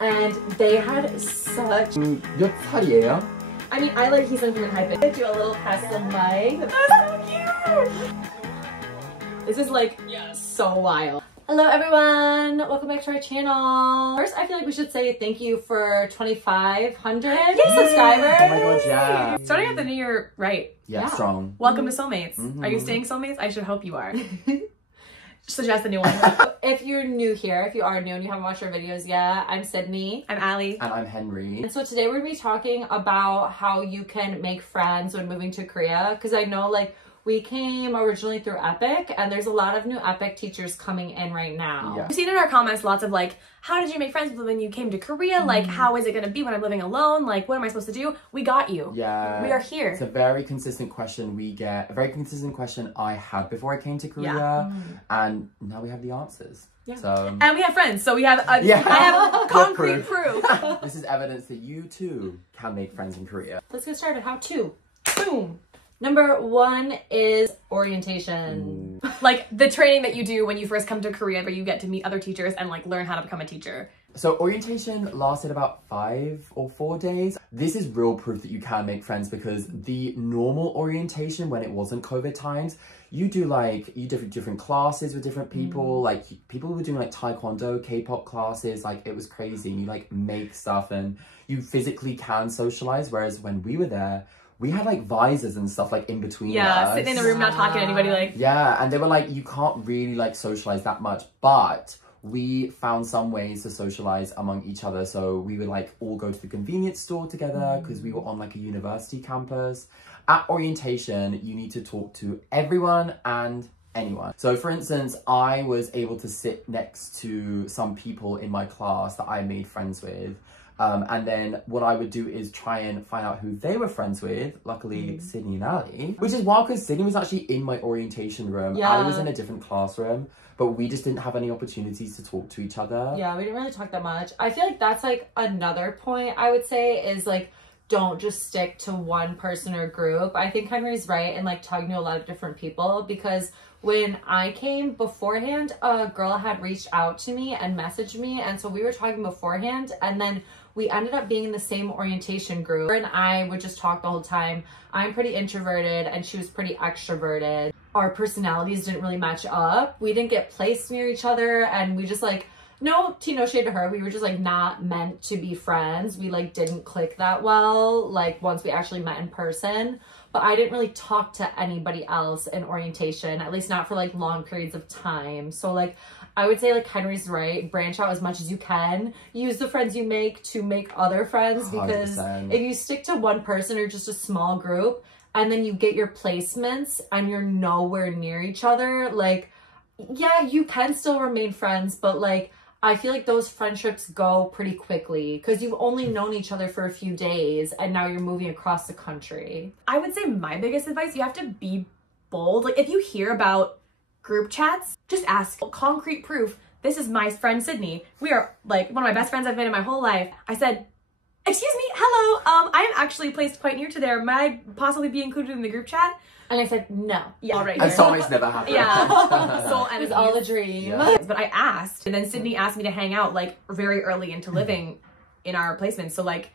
And they had such... 몇 살이에요? I mean, I like he's in human hype. I do a little past the mic. That's so cute! This is like so wild. Hello everyone! Welcome back to our channel. First, I feel like we should say thank you for 2,500 subscribers. Oh my god, yeah. Starting out the new year right. Yeah, strong. Welcome to Soulmates. Are you staying Soulmates? I should hope you are. Suggest a new one. If you're new here, if you are new and you haven't watched our videos yet, I'm Sydney. I'm Allie. And I'm Henry. And so today we're going to be talking about how you can make friends when moving to Korea. Because I know like we came originally through Epic and there's a lot of new Epic teachers coming in right now. Yeah. We've seen in our comments lots of like, how did you make friends when you came to Korea? Like, how is it going to be when I'm living alone? Like, what am I supposed to do? We got you. Yeah. We are here. It's a very consistent question we get. A very consistent question I had before I came to Korea. And now we have the answers. Yeah. So, And we have friends, so we have I have concrete proof. This is evidence that you too can make friends in Korea. Let's get started. How to? Boom! Number one is orientation. Like the training that you do when you first come to Korea where you get to meet other teachers and like learn how to become a teacher. So orientation lasted about 5 or 4 days. This is real proof that you can make friends because the normal orientation when it wasn't COVID times, you do different classes with different people. Like people were doing like Taekwondo, K-pop classes. Like it was crazy. And you like make stuff and you physically can socialize. Whereas when we were there, we had like visors and stuff like in between us. Sitting in the room not talking to anybody like. Yeah, and they were like, you can't really like socialize that much, but we found some ways to socialize among each other. So we would like all go to the convenience store together because we were on like a university campus. At orientation, you need to talk to everyone and anyone. So for instance, I was able to sit next to some people in my class that I made friends with. And then what I would do is try and find out who they were friends with. Luckily, Sydney and Ali. Which is wild because Sydney was actually in my orientation room. Ali was in a different classroom. But we just didn't have any opportunities to talk to each other. Yeah, we didn't really talk that much. I feel like that's like another point I would say is like, don't just stick to one person or group. I think Henry's right in like talking to a lot of different people because when I came beforehand, a girl had reached out to me and messaged me. And so we were talking beforehand and then we ended up being in the same orientation group and I would just talk the whole time. I'm pretty introverted and she was pretty extroverted. Our personalities didn't really match up. We didn't get placed near each other and we just like, no shade to her. We were just like not meant to be friends. We like didn't click that well, like once we actually met in person. But I didn't really talk to anybody else in orientation, at least not for like long periods of time. So like, I would say like Henry's right, branch out as much as you can. Use the friends you make to make other friends because 100%. if you stick to one person or just a small group and then you get your placements and you're nowhere near each other, like, yeah, you can still remain friends, but like, I feel like those friendships go pretty quickly because you've only known each other for a few days and now you're moving across the country. I would say my biggest advice, you have to be bold. Like if you hear about group chats, just ask. Concrete proof. This is my friend Sydney. We are like one of my best friends I've made in my whole life. I said, excuse me, hello, I am actually placed quite near to there. May I possibly be included in the group chat? And I said, no. Yeah, all right. And so much never happened. Yeah. So It was all a dream. Yeah. But I asked, and then Sydney asked me to hang out like very early into living in our placement. So like,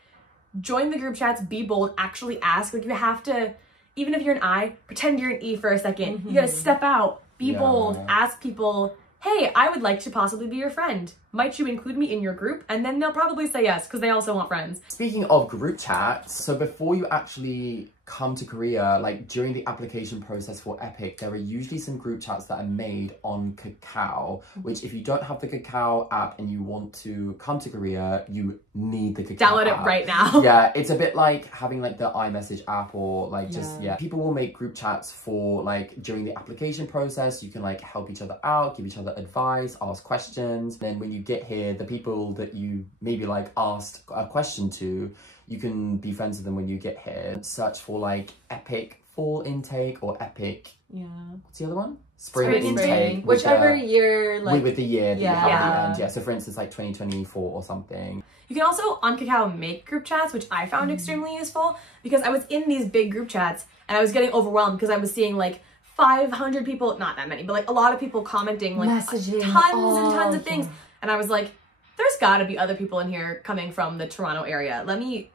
join the group chats, be bold, actually ask. Like you have to, even if you're an I, pretend you're an E for a second. You gotta step out, be bold, ask people, hey, I would like to possibly be your friend. Might you include me in your group? And then they'll probably say yes, because they also want friends. Speaking of group chats, so before you actually come to Korea, like during the application process for Epic, there are usually some group chats that are made on Kakao, which if you don't have the Kakao app and you want to come to Korea, you need the Kakao Download app. it right now. Yeah, it's a bit like having like the iMessage app or like just, people will make group chats for like during the application process. You can like help each other out, give each other advice, ask questions. Then when you get here, the people that you maybe like asked a question to, you can be friends with them when you get here. Search for like Epic Fall Intake or Epic, what's the other one? Spring Intake. Whichever year, like. With the year that you have Yeah. at the end. Yeah, so for instance, like 2024 or something. You can also on Kakao make group chats, which I found extremely useful because I was in these big group chats and I was getting overwhelmed because I was seeing like 500 people, not that many, but like a lot of people commenting, like Messaging. tons and tons of things. And I was like, there's got to be other people in here coming from the Toronto area. Let me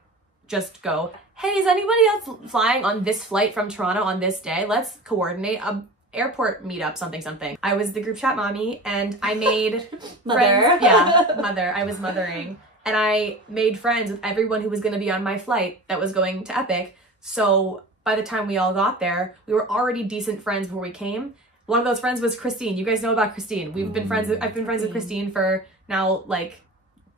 just go, hey, is anybody else flying on this flight from Toronto on this day? Let's coordinate a airport meetup, something. I was the group chat mommy, and I made friends. Yeah, mother. I was mothering. And I made friends with everyone who was going to be on my flight that was going to Epic. So by the time we all got there, we were already decent friends before we came. One of those friends was Christine. You guys know about Christine. I've been friends with Christine for now, like,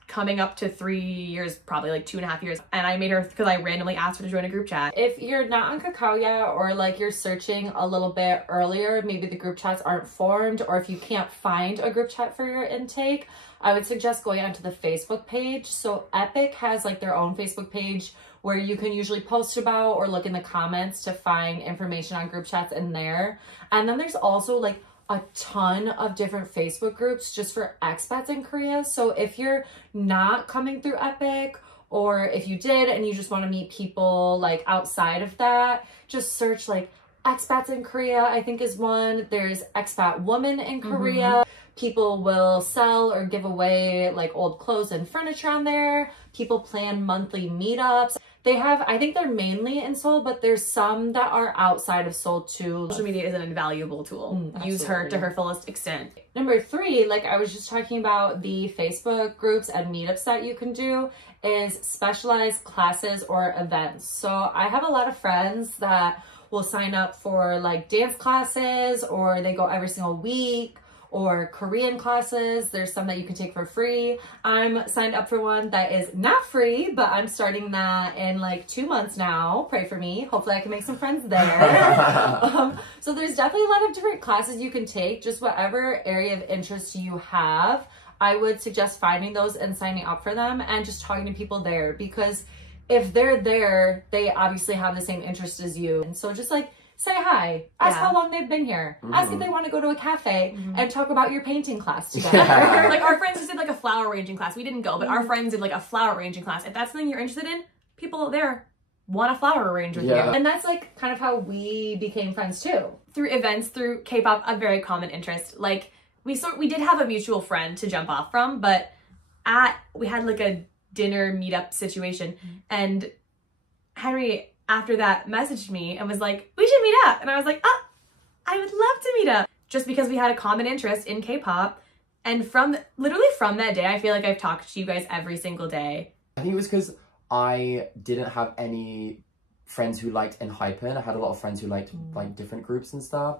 coming up to 3 years, probably like 2.5 years. And I made her because I randomly asked her to join a group chat. If you're not on Kakao yet, or like you're searching a little bit earlier, maybe the group chats aren't formed, or if you can't find a group chat for your intake, I would suggest going onto the Facebook page. So Epic has like their own Facebook page where you can usually post about or look in the comments to find information on group chats in there. And then there's also like a ton of different Facebook groups just for expats in Korea. So if you're not coming through Epic, or if you did and you just want to meet people like outside of that, just search like expats in Korea, I think is one. There's expat woman in Korea. People will sell or give away like old clothes and furniture on there. People plan monthly meetups. They have, I think they're mainly in Seoul, but there's some that are outside of Seoul too. Social media is an invaluable tool. Use her to her fullest extent. Number 3, like I was just talking about, the Facebook groups and meetups that you can do is specialized classes or events. So I have a lot of friends that will sign up for like dance classes, or they go every single week, or Korean classes. There's some that you can take for free. I'm signed up for one that is not free, but I'm starting that in like 2 months now. Pray for me. Hopefully I can make some friends there. So there's definitely a lot of different classes you can take, just whatever area of interest you have. I would suggest finding those and signing up for them and just talking to people there, because if they're there, they obviously have the same interest as you. And so just like, say hi, ask how long they've been here, ask if they want to go to a cafe and talk about your painting class together. Like our friends just did like a flower arranging class. We didn't go, but our friends did like a flower arranging class. If that's something you're interested in, people there want to flower arrange with you. And that's like kind of how we became friends too. Through events, through K-pop, a very common interest. Like we did have a mutual friend to jump off from, but we had like a dinner meetup situation, and Henry after that messaged me and was like, we should meet up. And I was like, oh, I would love to meet up, just because we had a common interest in K-pop. And literally from that day, I feel like I've talked to you guys every single day. I think it was because I didn't have any friends who liked ENHYPEN. I had a lot of friends who liked like different groups and stuff.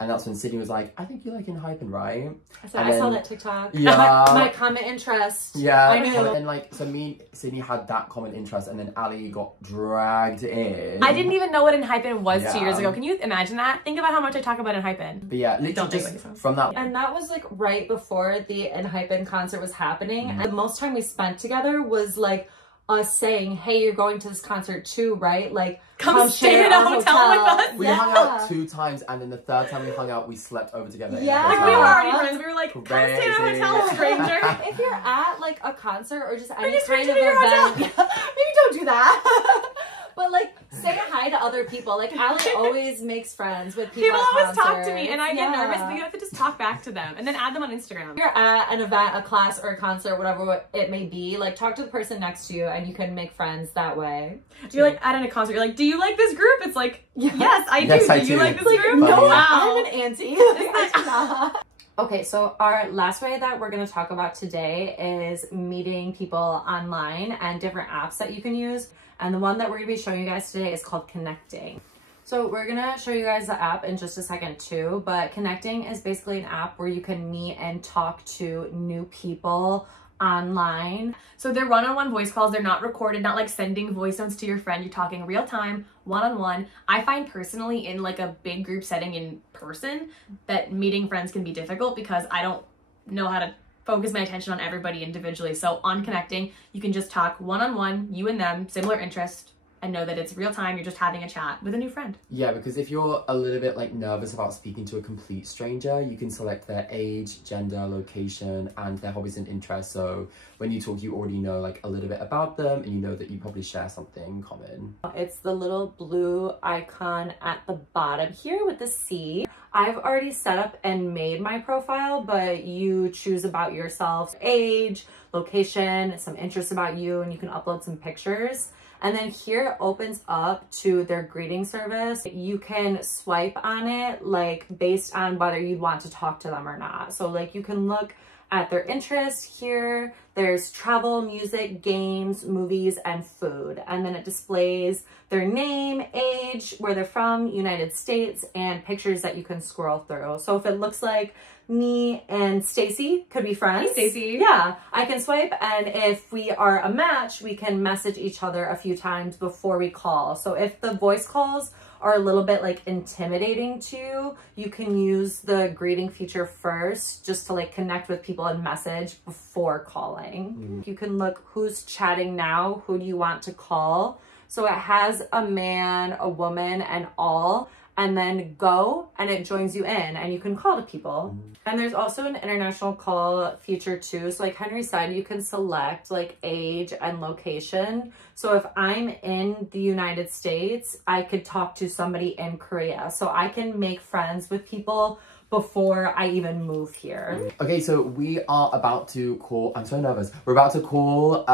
And that's when Sydney was like, I think you like ENHYPEN, right? I saw that TikTok. Yeah. My common interest. Yeah. I knew. And like, so me, Sydney had that common interest, and then Ali got dragged in. I didn't even know what ENHYPEN was 2 years ago. Can you imagine that? Think about how much I talk about ENHYPEN. But yeah, literally just from that. And that was like right before the ENHYPEN concert was happening. And the most time we spent together was like us saying, hey, you're going to this concert too, right? Like, come stay in a hotel with us. We hung out 2 times, and then the 3rd time we hung out, we slept over together. Yeah. Like we were already friends. We were like, come stay in a hotel, stranger. If you're at like a concert or just any just kind of to your event, maybe don't do that. But like, say hi to other people. Like, Ali always makes friends with people. People at always talk to concerts. me, and I get nervous, but you have to just talk back to them and then add them on Instagram. If you're at an event, a class, or a concert, whatever it may be, like, talk to the person next to you, and you can make friends that way. You're like at a concert, you're like, do you like this group? It's like, yes, I do. Yes, I do you do. like this Like, group? no, Wow. I'm an auntie. I do not. Okay, so our last way that we're going to talk about today is meeting people online and different apps that you can use. And the one that we're going to be showing you guys today is called Connecting. So we're going to show you guys the app in just a second too, but Connecting is basically an app where you can meet and talk to new people online. So they're one-on-one voice calls. They're not recorded, not like sending voice notes to your friend. You're talking real time, one-on-one. I find personally in like a big group setting in person that meeting friends can be difficult because I don't know how to focus my attention on everybody individually. So on Connecting, you can just talk one-on-one, you and them, similar interest, and know that it's real time. You're just having a chat with a new friend. Yeah, because if you're a little bit like nervous about speaking to a complete stranger, you can select their age, gender, location, and their hobbies and interests. So when you talk, you already know like a little bit about them, and you know that you probably share something in common. It's the little blue icon at the bottom here with the C. I've already set up and made my profile, but you choose about yourself, age, location, some interests about you, and you can upload some pictures. And then here it opens up to their greeting service. You can swipe on it like based on whether you'd want to talk to them or not. So like you can look at their interests here. There's travel, music, games, movies, and food. And then it displays their name, age, where they're from, United States, and pictures that you can scroll through. So if it looks like me and Stacy could be friends. Hey, Stacy. Yeah, I can swipe, and if we are a match, we can message each other a few times before we call. So if the voice calls are a little bit like intimidating to you, you can use the greeting feature first just to like connect with people and message before calling. You can look who's chatting now, who do you want to call. So it has a man, a woman, and all, and then go, and it joins you in, and you can call to people. And there's also an international call feature too. So like Henry said, you can select like age and location. So if I'm in the United States, I could talk to somebody in Korea. So I can make friends with people before I even move here. Okay, so we are about to call, I'm so nervous. We're about to call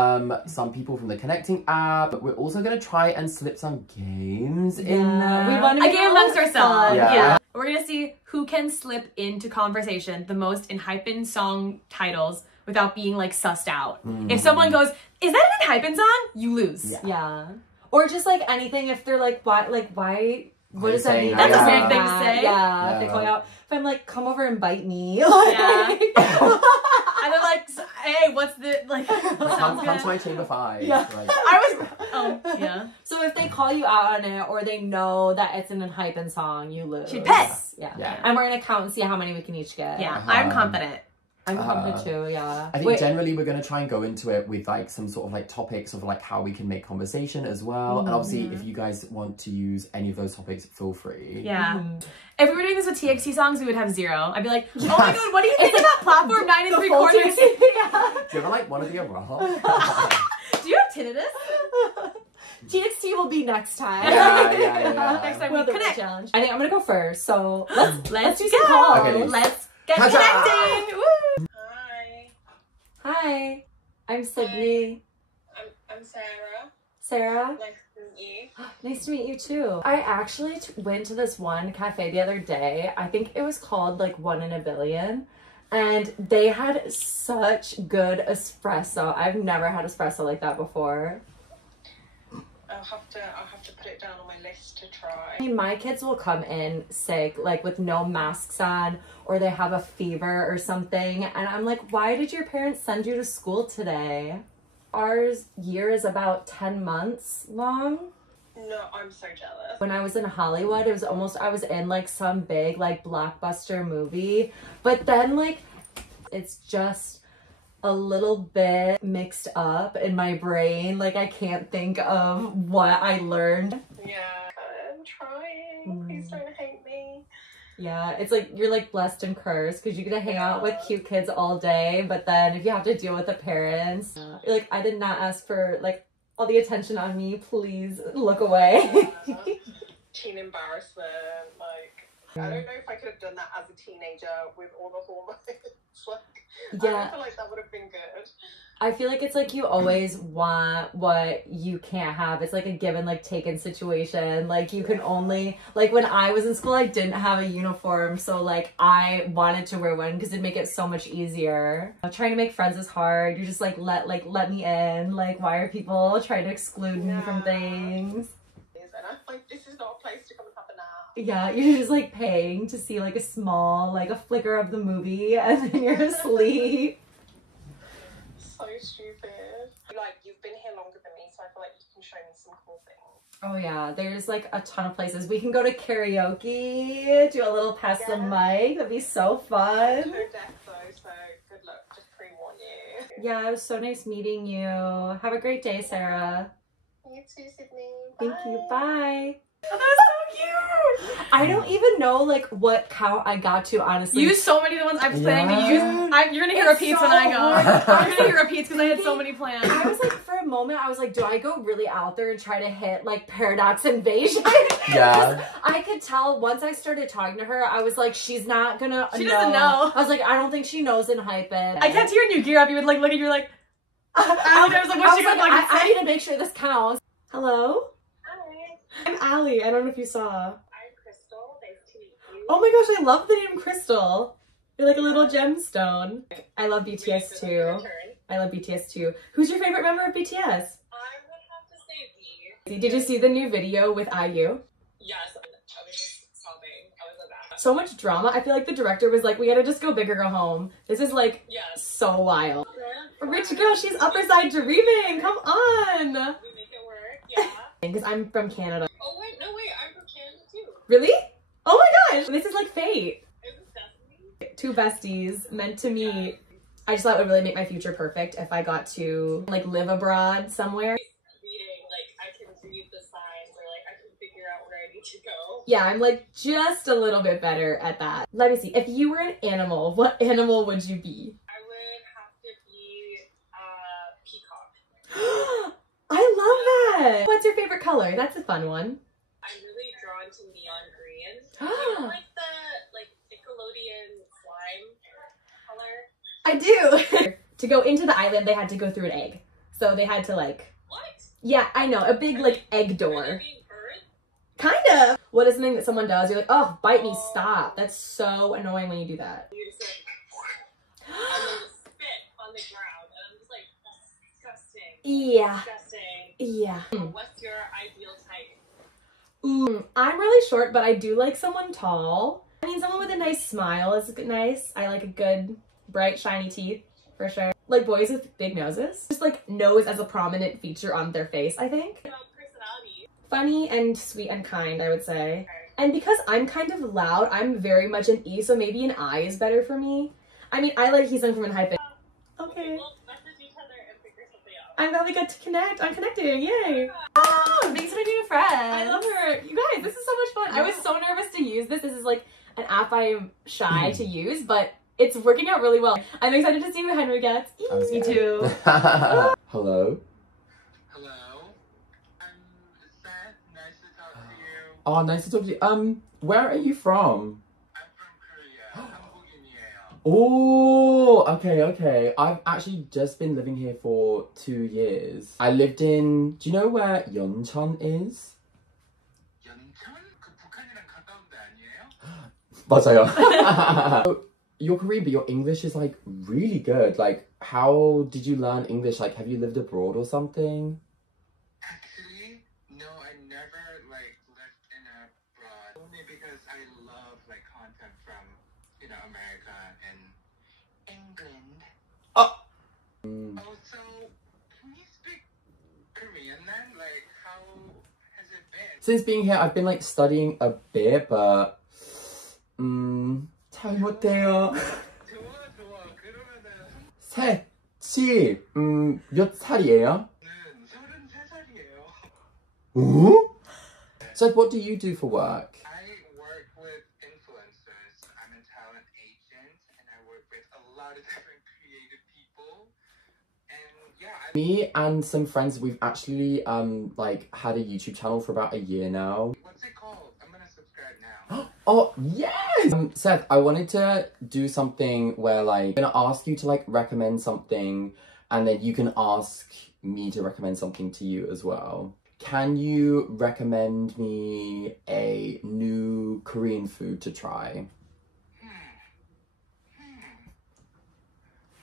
some people from the Connecting app. We're also gonna try and slip some games in there. We want to A make game it amongst fun. ourselves. Yeah. We're gonna see who can slip into conversation the most in Hypen song titles without being like sussed out. If someone goes, "Is that an Hypen song?" You lose. Yeah. Yeah. Or just like anything, if they're like, why, what does that saying mean? that? That's a Yeah. weird thing to say. Yeah, if they Yeah. call you out. If I'm like, come over and bite me. Yeah. And they're like, "Hey, what's the like?" Come Sounds to good. my chamber 5. Yeah. Like, I was. Oh yeah. So if they call you out on it, or they know that it's an Hypen song, you lose. She'd piss. Yeah. Yeah. And we're gonna count and see how many we can each get. Yeah, Uh-huh. I'm confident. I'm confident too, yeah. I think generally we're going to try and go into it with like some sort of like topics of like how we can make conversation as well. And obviously if you guys want to use any of those topics, feel free. Yeah. Mhm. If we were doing this with TXT songs, we would have 0. I'd be like, "Oh my Yes. god, what do you think about platform 9 The 3/4? full TXT, yeah. Do you ever like want to be a rock? Do you have tinnitus?" TXT will be next time. Yeah. Next time We'll we do a connect. challenge. I think I'm gonna go first, so let's do go. some calls. Okay. Let's get Huzzah! connecting. Woo! Hi, Hi, I'm Sydney. I'm Sarah. Sarah, Nice to meet you. nice to meet you too. I actually went to this one cafe the other day. I think it was called like One in a Billion. And they had such good espresso. I've never had espresso like that before. I'll have to put it down on my list to try. I mean, my kids will come in sick, like with no masks on, or they have a fever or something. And I'm like, why did your parents send you to school today? Our year is about 10 months long. No, I'm so jealous. When I was in Hollywood, it was almost, I was in like some big like blockbuster movie. But then like, it's just a little bit mixed up in my brain. Like I can't think of what I learned. Yeah, I'm trying. Please don't hate me. Yeah, it's like you're like blessed and cursed because you get to hang out with cute kids all day, but then if you have to deal with the parents, you're like, I did not ask for like all the attention on me. Please look away. Teen embarrassment. Like, I don't know if I could have done that as a teenager with all the hormones. Like, I Yeah. don't feel like that would have been good. I feel like it's like you always want what you can't have. It's like a given, like taken situation. Like you can only, like when I was in school, I didn't have a uniform. So like I wanted to wear one because it'd make it so much easier. Trying to make friends is hard. You're just like, let me in. Like, why are people trying to exclude me from things? And I'm like, this is not a place to come and have a nap. Yeah, you're just like paying to see like a small, like a flicker of the movie and then you're asleep. So stupid. Like, you've been here longer than me, so I feel like you can show me some cool things. Oh yeah, there's like a ton of places. We can go to karaoke, do a little pass the mic. That'd be so fun. So deaf though, so good luck. Just pre-warn you. Yeah, it was so nice meeting you. Have a great day, Sarah. You too, Sydney. Thank you. Bye. That was so cute. I don't even know like what count I got to, honestly. Use so many of the ones I'm planning to use. You're gonna hear It's repeats so when I go. hard. You're gonna hear repeats because I had so many plans. I was like, for a moment, I was like, do I go really out there and try to hit like Paradox Invasion? Yeah. I could tell once I started talking to her, I was like, she's not gonna She doesn't know. I was like, I don't think she knows in hype it. I kept hearing you gear up. You would like look at you like. I was like, what's she gonna fucking I say? need to make sure this counts. Hello? Hi, I'm Allie. I don't know if you saw. I'm Crystal. Nice to meet you. Oh my gosh, I love the name Crystal. You're like a little gemstone. I love BTS too. Return. I love BTS too. Who's your favorite member of BTS? I would have to say V. Did you see the new video with IU? Yes, I was just sobbing. I was a bad. So much drama. I feel like the director was like, we gotta just go big or go home. This is like Yes. so wild. Rich girl, she's upper side dreaming. Come on. We make it work. Yeah. Because I'm from Canada. Oh wait, no wait, I'm from Canada too. Really? Oh my gosh. This is like fate. It was Destiny. Two besties meant to meet. I just thought it would really make my future perfect if I got to like live abroad somewhere. Reading, like I can read the signs or like I can figure out where I need to go. Yeah, I'm like just a little bit better at that. Let me see. If you were an animal, what animal would you be? I would have to be peacock. I love that. What's your favorite color? That's a fun one. I'm really drawn to neon green. You know, like the Nickelodeon slime color. I do. To go into the island, they had to go through an egg. So they had to like, What? yeah, I know, a big like egg Are door. they being birds? Kind of. What is something that someone does? You're like, oh, bite me, stop. That's so annoying when you do that. You just like, and then just spit on the ground, and I'm just like, that's disgusting. Yeah. Disgusting. Yeah. What's your ideal type? I'm really short, but I do like someone tall. I mean, someone with a nice smile is nice. I like a good, bright, shiny teeth, for sure. Like boys with big noses. Just like nose as a prominent feature on their face, I think. About personality. Funny and sweet and kind, I would say. And because I'm kind of loud, I'm very much an E, so maybe an I is better for me. I mean, I like Heesung from ENHYPEN. Okay. We'll message each other and figure something out. I'm glad we got to connect. I'm connecting. Yay. Oh, Thanks for being a friend. I love her. You guys, this is so much fun. I was so nervous to use this. This is like an app I'm shy to use, but it's working out really well. I'm excited to see who Henry gets. Me too. Hello. Hello, I'm Seth. Nice to talk to you. Oh, nice to talk to you. Where are you from? I'm from Korea. 한국인이에요. Oh, okay. I've actually just been living here for 2 years. I lived in, do you know where Yeoncheon is? 연천? 그 북한이랑 가까운 데 아니에요? 맞아요. You're Korean, but your English is like really good. Like, how did you learn English? Like, have you lived abroad or something? Actually, no, I never like lived in abroad. Only because I love like content from, you know, America and England. Oh, so can you speak Korean then? Like, how has it been? Since being here, I've been like studying a bit, but 잘 못해요. 좋아. 그러면은 셋이 몇 살이에요? 저는 33살이에요. 오? So what do you do for work? I work with influencers. I'm a talent agent and I work with a lot of different creative people. And yeah, Me and some friends, we've actually like had a YouTube channel for about a year now. what's it called? I'm gonna subscribe now. Oh, yes! Seth, I wanted to do something where like, I'm gonna ask you to like recommend something and then you can ask me to recommend something to you as well. Can you recommend me a new Korean food to try?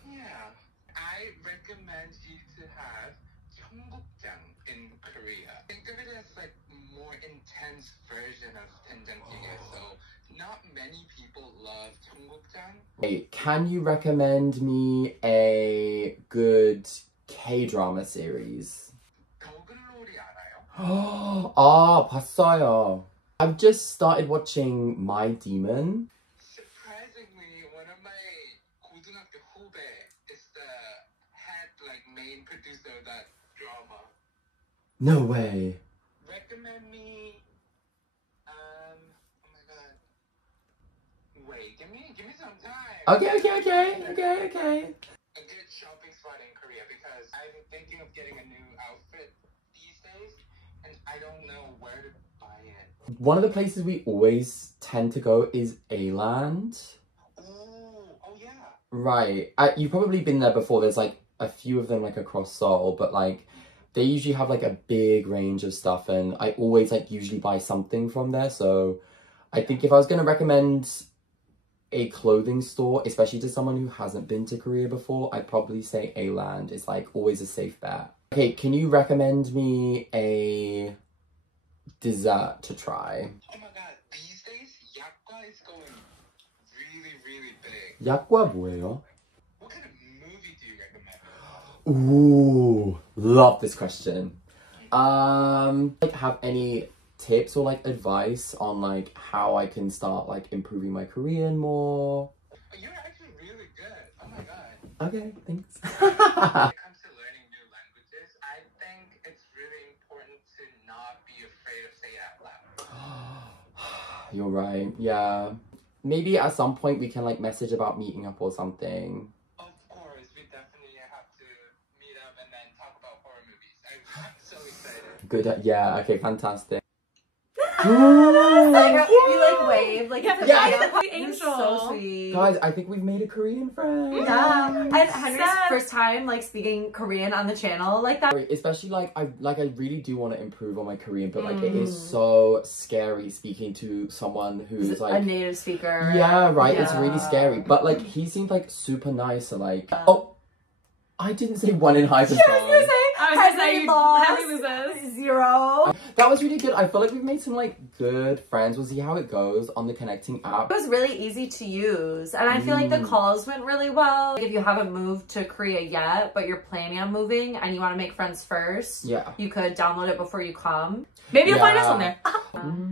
Yeah. I recommend you to have 청국장 in Korea. Think of it as like more intense version of 된장찌개. So not many people love 청국장. Wait, can you recommend me a good K-drama series? 더글로리 알아요? 아, 봤어요. I've just started watching My Demon. Surprisingly, one of my 고등학교 후배 is the head like main producer of that drama. No way. time. Okay. A good shopping spot in Korea because I'm thinking of getting a new outfit these days and I don't know where to buy it. One of the places we always tend to go is A-Land. Oh yeah. Right. You've probably been there before. There's like a few of them like across Seoul, but like they usually have like a big range of stuff and I always like usually buy something from there. So I think if I was going to recommend a clothing store, especially to someone who hasn't been to Korea before, I'd probably say A-Land is like always a safe bet. Okay, can you recommend me a dessert to try? Oh my god, these days yakgwa is going really big. 약과 뭐예요? What kind of movie do you recommend? Ooh, love this question. Like have any tips or like advice on like how I can start like improving my Korean more? You're actually really good. Oh my god. Okay, thanks. When it comes to learning new languages, I think it's really important to not be afraid of saying it out loud. You're right. Yeah. Maybe at some point we can like message about meeting up or something. Of course, we definitely have to meet up and then talk about horror movies. I'm so excited. Good. Yeah. Okay. Fantastic. Like, you like wave, like it's a Yeah. video. Angel. So sweet. Guys, I think we've made a Korean friend. Yeah, and Henry's Sad. first time like speaking Korean on the channel like that. Especially like I really do want to improve on my Korean, but like it is so scary speaking to someone who's a like native speaker. yeah, right. It's really Yeah. scary. But like he seemed like super nice. So like oh, I didn't say one in hyphen. I was gonna say, Henry you- lost Henry loses. 0. That was really good. I feel like we've made some like good friends. We'll see how it goes on the connecting app. It was really easy to use, and I feel like the calls went really well. If you haven't moved to Korea yet, but you're planning on moving and you want to make friends first, Yeah. you could download it before you come. Maybe you'll find us Yeah. on there.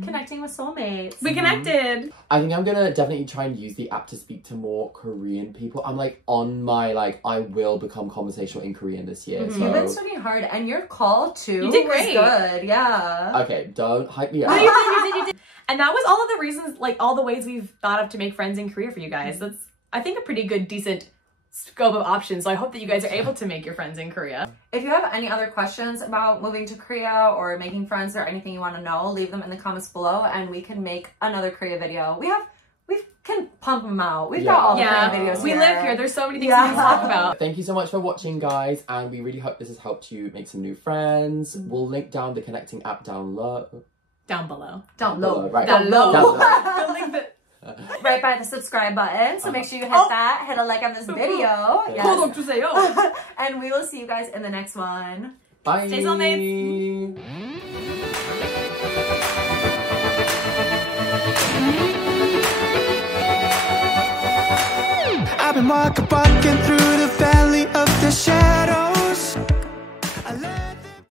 Connecting with soulmates. We connected. I think I'm gonna definitely try and use the app to speak to more Korean people. I'm like on my like I will become conversational in Korean this year. You've been So studying hard, and your call too You did was great. good. Yeah. okay, don't hype me No, up. you did. And that was all of the reasons, like all the ways we've thought of to make friends in Korea for you guys. That's, I think, a pretty good, decent scope of options. So I hope that you guys are able to make your friends in Korea. If you have any other questions about moving to Korea or making friends or anything you want to know, leave them in the comments below, and we can make another Korea video. We can pump them out. We've got all the Yeah, Korean videos we here. live here. There's so many things we can talk about. Thank you so much for watching, guys, and we really hope this has helped you make some new friends. We'll link down the connecting app down low. Down below. Down low. Right. Down low. Down low. The link that- Right by the subscribe button. So make sure you hit that. Hit a like on this video. Yes. 구독 And we will see you guys in the next one. Bye. Stay soulmates. I've been walking through the valley.